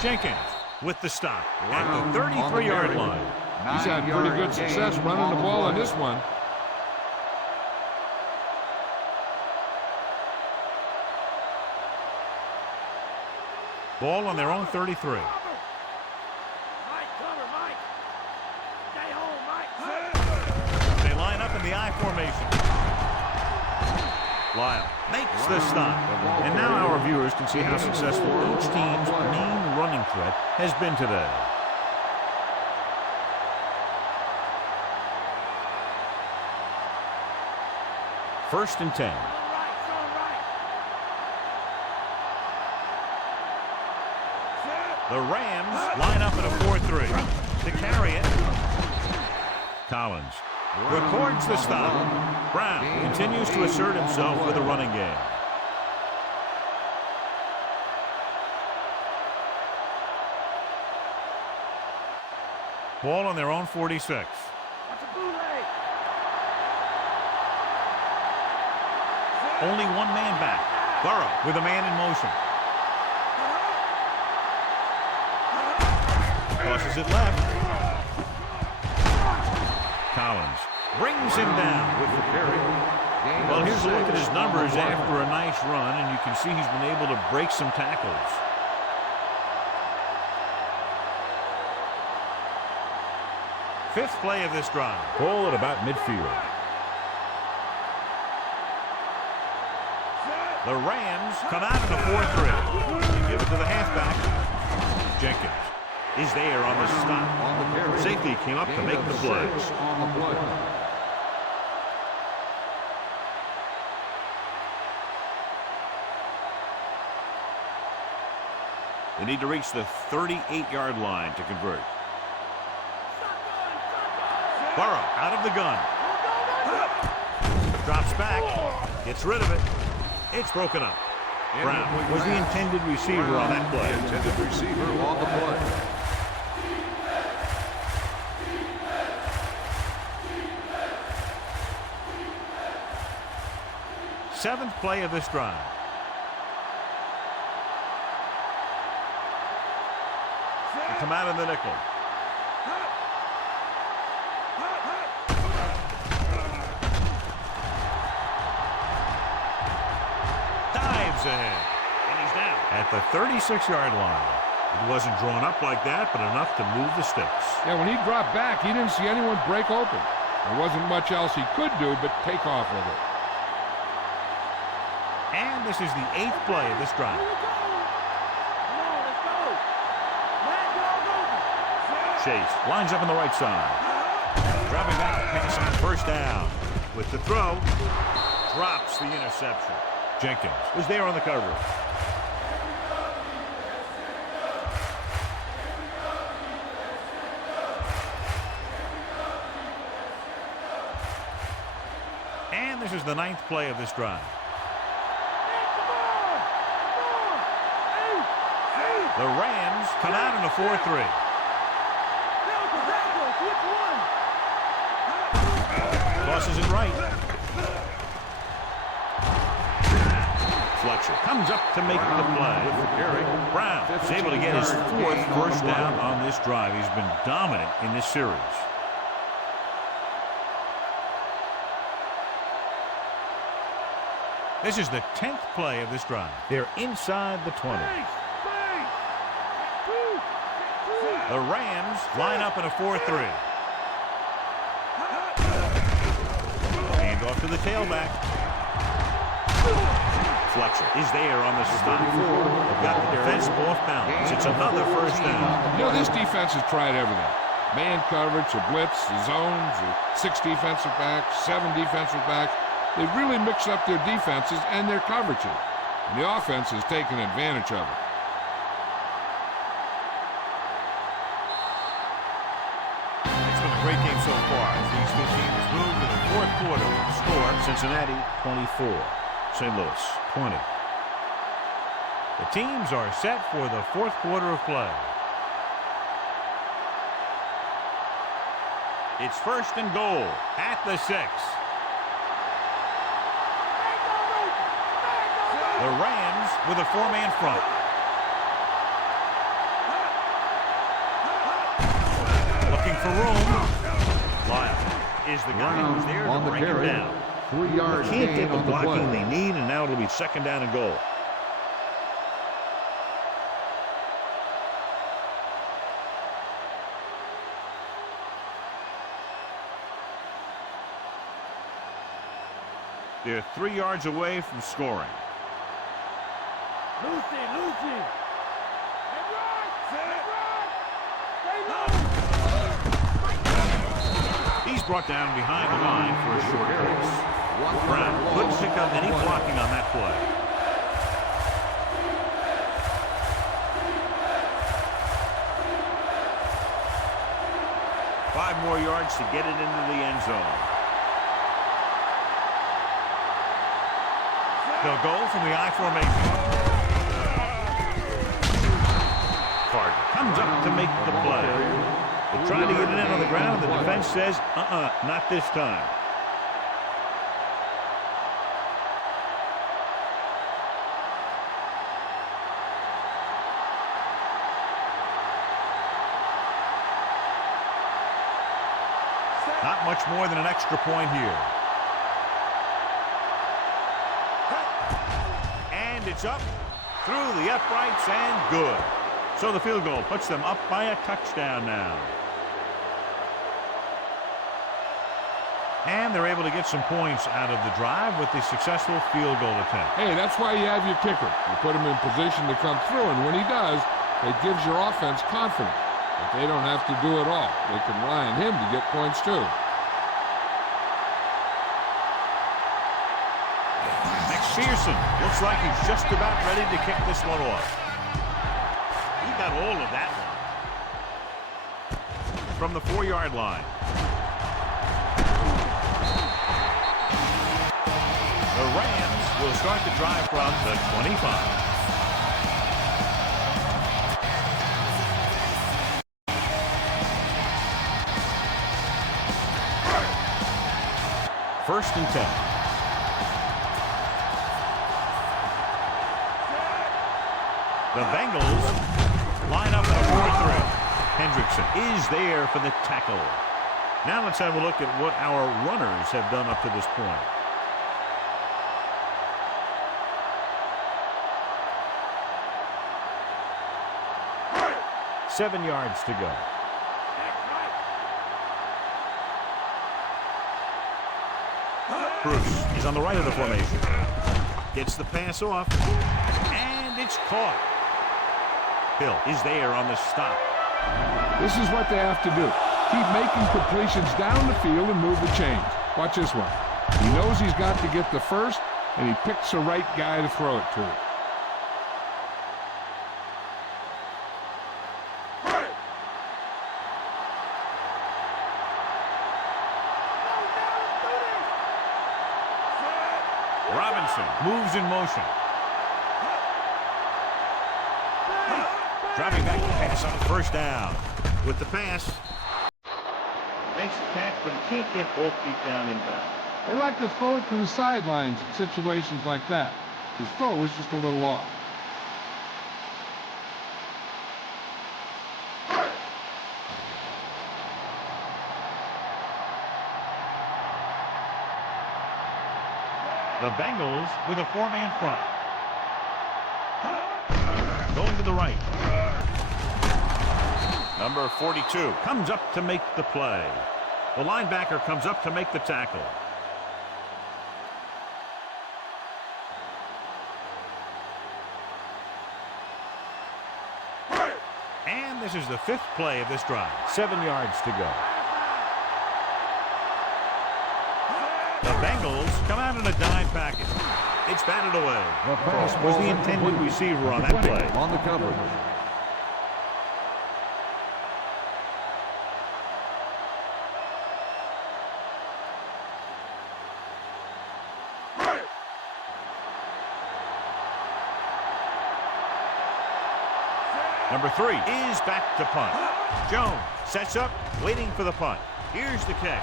Jenkins with the stop at the 33-yard line. He's had pretty good success running the ball in this one. Ball on their own 33. Mike, cover, Mike. Stay home, Mike. They line up in the I formation. Lyle makes the stop. And now our viewers can see how successful each team's main running threat has been today. First and 10. The Rams line up in a 4-3. To carry it, Collins records the stop. Brown continues to assert himself with a running game. Ball on their own 46. Only one man back. Burrow with a man in motion. Tosses it left. Collins brings him down with the carry. Well, here's a look at his numbers after a nice run, and you can see he's been able to break some tackles. Fifth play of this drive. Ball at about midfield. The Rams come out in a 4-3. They give it to the halfback. is there on the stop. On the carry. Safety came up to make the play. 6 on the play. They need to reach the 38-yard line to convert. Burrow out of the gun. Drops back. Gets rid of it. It's broken up. Brown was the intended receiver on that play. The intended receiver on the play. Seventh play of this drive. They come out in the nickel. Dives ahead. And he's down at the 36-yard line. It wasn't drawn up like that, but enough to move the sticks. Yeah, when he dropped back, he didn't see anyone break open. There wasn't much else he could do but take off with it. And this is the eighth play of this drive. Chase lines up on the right side. Dropping back to pass on first down. With the throw, drops the interception. Jenkins was there on the coverage. And this is the ninth play of this drive. The Rams come out in a 4-3. Tosses it right. Fletcher comes up to make the play. Brown is able to get his fourth first down on this drive. He's been dominant in this series. This is the 10th play of this drive. They're inside the 20. The Rams line up in a 4-3. Hand off to the tailback. Fletcher is there on the stop. Got the defense off balance. It's another first down. You know, this defense has tried everything. Man coverage, a blitz, the zones, 6 defensive backs, 7 defensive backs. They've really mixed up their defenses and their coverages. And the offense has taken advantage of it. It's been a great game so far. These two teams move to the fourth quarter with the score. Cincinnati 24, St. Louis 20. The teams are set for the fourth quarter of play. It's first and goal at the 6. The Rams with a 4-man front. Looking for room. Lyle is the guy who's there to break him down. 3 yards Can't get the on the blocking play. they need, and now it'll be second down and goal. They're 3 yards away from scoring. Lucy. He's brought down behind the line for a short pass. Brown couldn't pick up any blocking on that play. Five more yards to get it into the end zone. They'll go from the I formation. Carter comes up to make the play. They tried to get it in on the ground, and the defense says, not this time. Not much more than an extra point here. And it's up through the uprights and good. So the field goal puts them up by a touchdown now. And they're able to get some points out of the drive with the successful field goal attempt. Hey, that's why you have your kicker. You put him in position to come through, and when he does, it gives your offense confidence. But they don't have to do it all. They can rely on him to get points too. McPherson looks like he's just about ready to kick this one off. He got all of that one. From the 4-yard line. The Rams will start the drive from the 25. First and 10. The Bengals line up in a 4-3. Hendrickson is there for the tackle. Now let's have a look at what our runners have done up to this point. Right. 7 yards to go. Bruce is on the right of the formation. Gets the pass off. And it's caught. Hill is there on the stop. This is what they have to do. Keep making completions down the field and move the chains. Watch this one. He knows he's got to get the first, and he picks the right guy to throw it to. Robinson moves in motion. Dropping back to pass on first down. With the pass. Makes the catch, but he can't get both feet down inbound. They like to throw it to the sidelines in situations like that. His throw was just a little off. The Bengals with a 4-man front. Going to the right. Number 42 comes up to make the play. The linebacker comes up to make the tackle. And this is the 5th play of this drive. 7 yards to go. The Bengals come out in a dime package. It's batted away. The pass Was the intended receiver on that play. On the coverage. Number 3 is back to punt. Jones sets up, waiting for the punt. Here's the kick.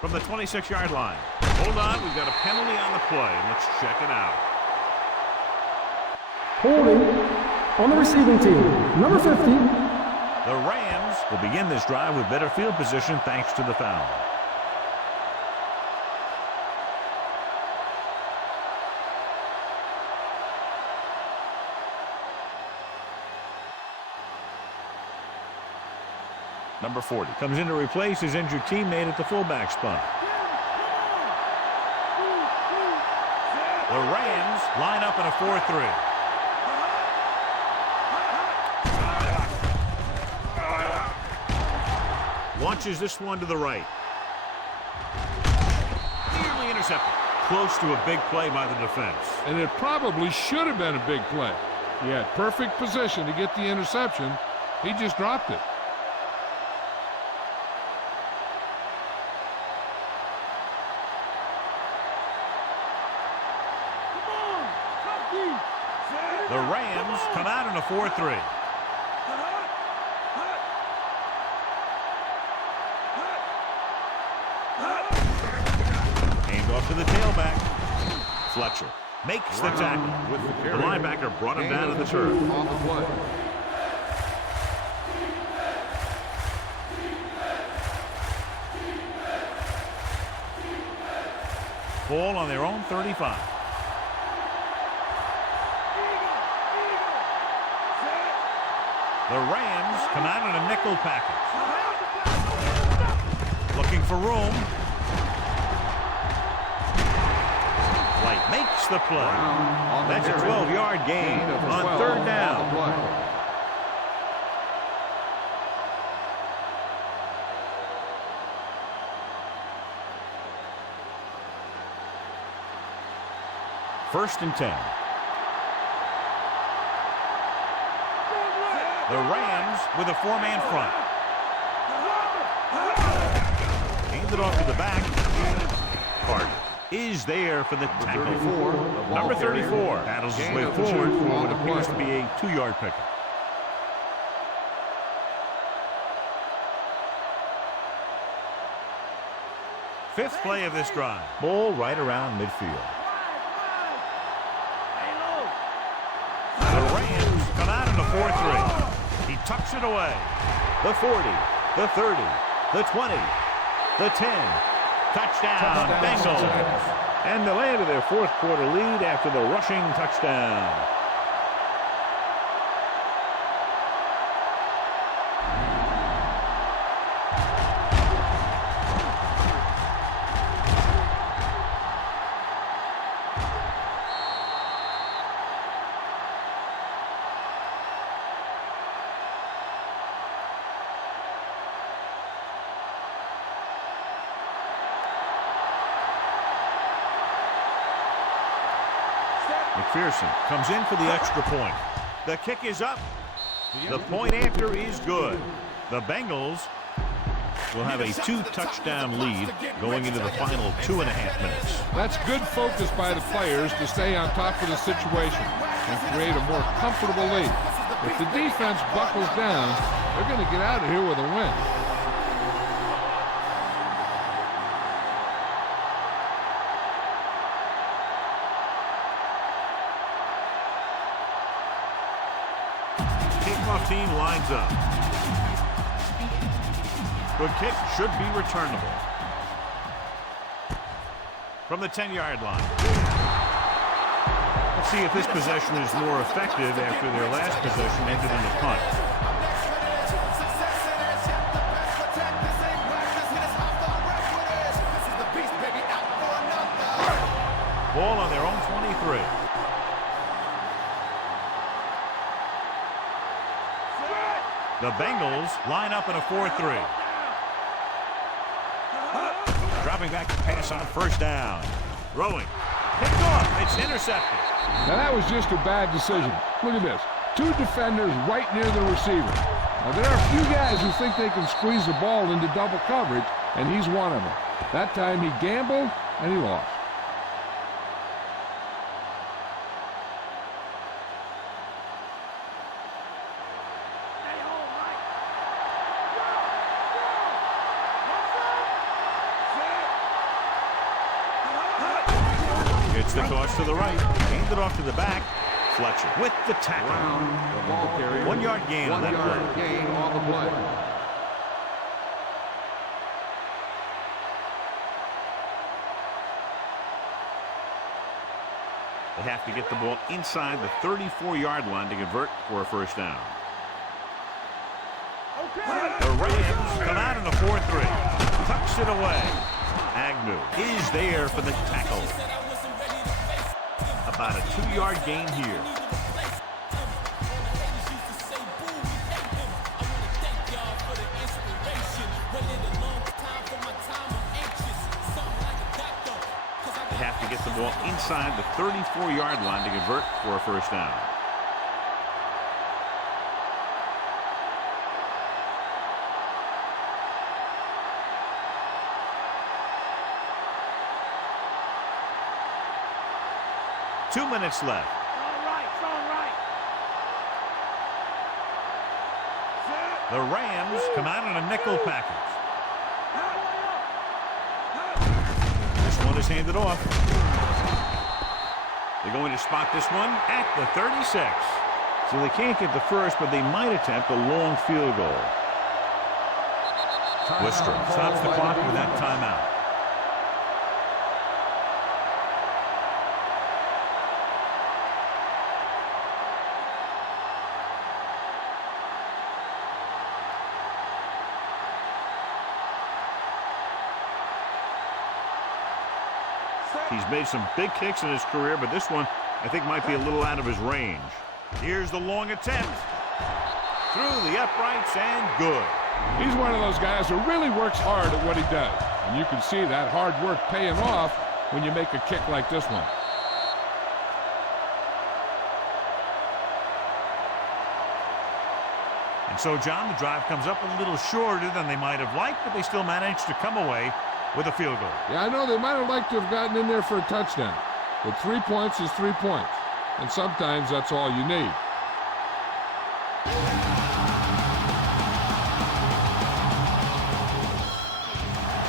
From the 26-yard line. Hold on, we've got a penalty on the play. Let's check it out. Holding on the receiving team. Number 50. The Rams will begin this drive with better field position thanks to the foul. Number 40 comes in to replace his injured teammate at the fullback spot. The Rams line up in a 4-3. Launches this one to the right. Nearly intercepted. Close to a big play by the defense. And it probably should have been a big play. He had perfect position to get the interception. He just dropped it. The Rams come out in a 4-3. Hand off to the tailback. Fletcher makes the tackle. The linebacker brought him down to the turf. On the play. Ball on their own 35. The Rams come out in a nickel package. Looking for room. White makes the play. That's a 12-yard gain on 3rd down. 1st and 10. The Rams with a 4-man front. Handed off to the back. Carter is there for the tackle. 34. Number 34 paddles his way forward for what appears to be a 2-yard pickup. Fifth play of this drive. Ball right around midfield. The Rams come out in a 4-3. He tucks it away. The 40, the 30, the 20, the 10. Touchdown, Bengals. And they landed their 4th quarter lead after the rushing touchdown. McPherson comes in for the extra point. The kick is up. The point after is good. The Bengals will have a 2-touchdown lead going into the final 2.5 minutes. That's good focus by the players to stay on top of the situation and create a more comfortable lead. If the defense buckles down, they're going to get out of here with a win. Kickoff team lines up. The kick should be returnable. From the 10-yard line. Let's see if this possession is more effective after their last possession ended in a punt. Ball on their own 23. The Bengals line up in a 4-3. Dropping back to pass on 1st down. Throwing. Picked off. It's intercepted. Now that was just a bad decision. Look at this. 2 defenders right near the receiver. Now there are a few guys who think they can squeeze the ball into double coverage, and he's one of them. That time he gambled, and he lost. It's the toss to the right. Handed off to the back. Fletcher with the tackle. Brown, the ball carrier. 1-yard gain on that play. 1-yard gain on the play. They have to get the ball inside the 34-yard line to convert for a 1st down. The Rams come out in a 4-3. Tucks it away. Agnew is there for the tackle. About a 2-yard gain here. They have to get the ball inside the 34-yard line to convert for a 1st down. Two minutes left. The Rams come out in a nickel package. This one is handed off. They're going to spot this one at the 36. So they can't get the first, but they might attempt a long field goal. Worcester stops the clock with that timeout. He's made some big kicks in his career, but this one, I think, might be a little out of his range. Here's the long attempt. Through the uprights and good. He's one of those guys who really works hard at what he does. And you can see that hard work paying off when you make a kick like this one. And so, John, the drive comes up a little shorter than they might have liked, but they still managed to come away with a field goal. Yeah, I know they might have liked to have gotten in there for a touchdown, but 3 points is 3 points, and sometimes that's all you need.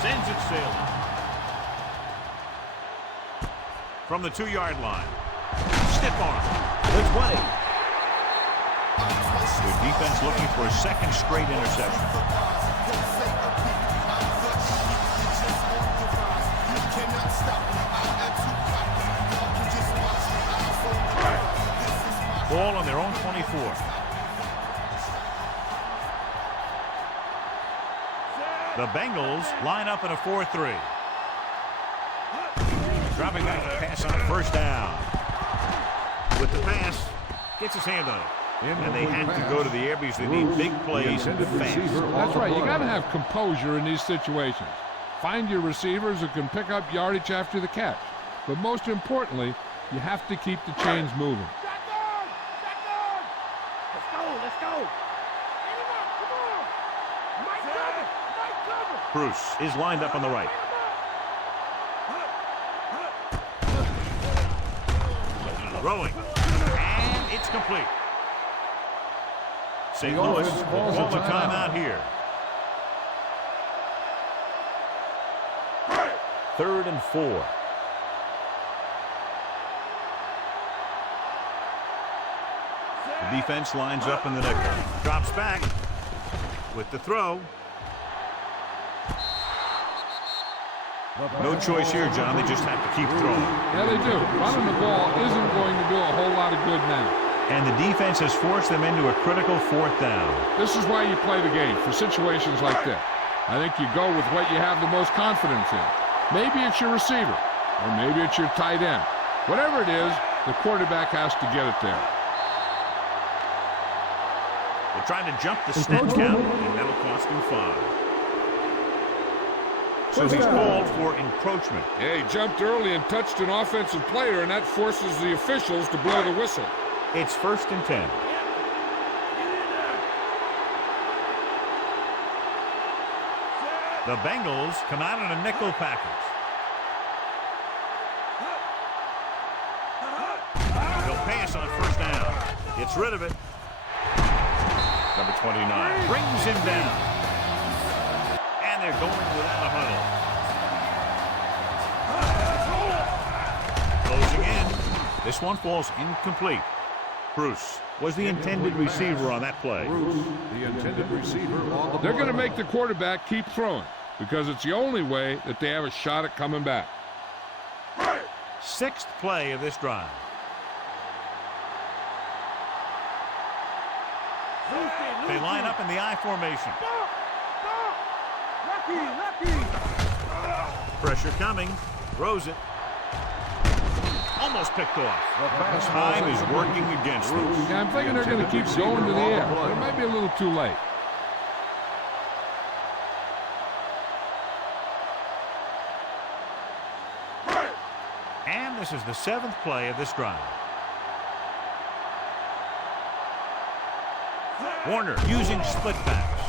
Sends it sailing. From the 2-yard line. Stiff arm. The 20. Good defense looking for a second straight interception. Ball on their own 24. The Bengals line up in a 4-3. Dropping back to pass on first down. With the pass, gets his hand on it. And they have to go to the air because they need big plays fast. That's right. You got to have composure in these situations. Find your receivers who can pick up yardage after the catch. But most importantly, you have to keep the chains moving. Bruce is lined up on the right. Throwing. And it's complete. St. Louis will call the timeout here. 3rd and 4. The defense lines up in the nickel. Drops back with the throw. No choice here, John. They just have to keep throwing. Yeah, they do. Running the ball isn't going to do a whole lot of good now. And the defense has forced them into a critical 4th down. This is why you play the game, for situations like this. I think you go with what you have the most confidence in. Maybe it's your receiver, or maybe it's your tight end. Whatever it is, the quarterback has to get it there. They're trying to jump the snap count, and that'll cost them 5. So he's called for encroachment. Yeah, he jumped early and touched an offensive player, and that forces the officials to blow the whistle. It's 1st and 10. The Bengals come out in a nickel package. He'll pass on first down. Gets rid of it. Number 29 brings him down. And they're going without a huddle. Closing in. This one falls incomplete. Bruce was the intended receiver on that play. The intended receiver on the They're going to make the quarterback keep throwing because it's the only way that they have a shot at coming back. 6th play of this drive. They line up in the I formation. Pressure coming. Throws it. Almost picked off. Time is working against them. Yeah, I'm thinking they're going to keep going to the air. It might be a little too late. And this is the 7th play of this drive. Warner using split backs.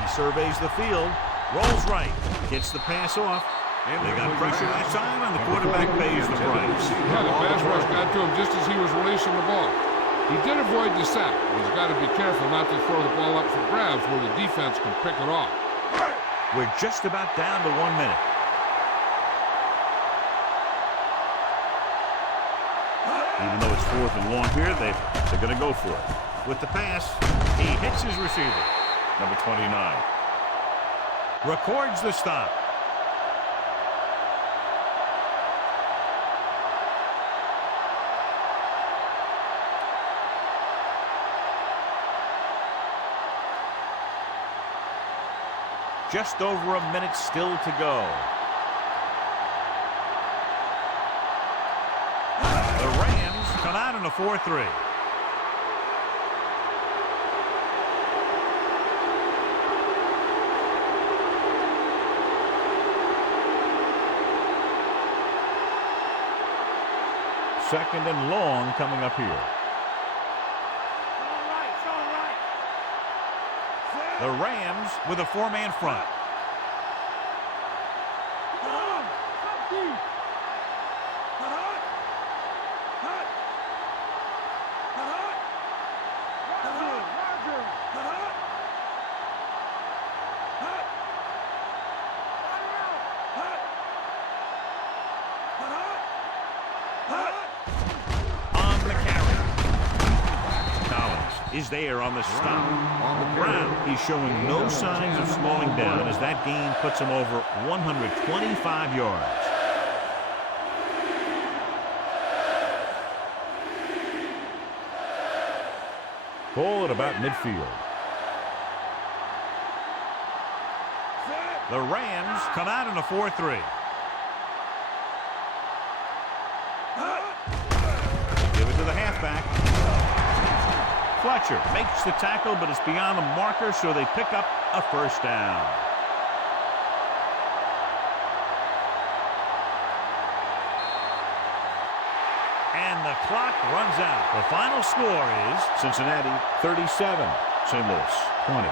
He surveys the field, rolls right, gets the pass off, and they got pressure that time, and the quarterback pays the price. Yeah, the pass rush got to him just as he was releasing the ball. He did avoid the sack. He's got to be careful not to throw the ball up for grabs where the defense can pick it off. We're just about down to 1 minute. Even though it's 4th and long here, they're going to go for it. With the pass, he hits his receiver. Number 29. Records the stop. Just over a minute still to go. The Rams come out in a 4-3. Second and long coming up here. The Rams with a 4-man front. On the carry. Collins is there on the stop. Brown, he's showing no signs of slowing down as that gain puts him over 125 yards. Ball at about midfield. The Rams come out in a 4-3. Give it to the halfback. Fletcher makes the tackle, but it's beyond the marker, so they pick up a first down. And the clock runs out. The final score is Cincinnati 37, St. Louis 20.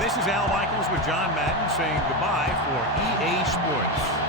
This is Al Michaels with John Madden saying goodbye for EA Sports.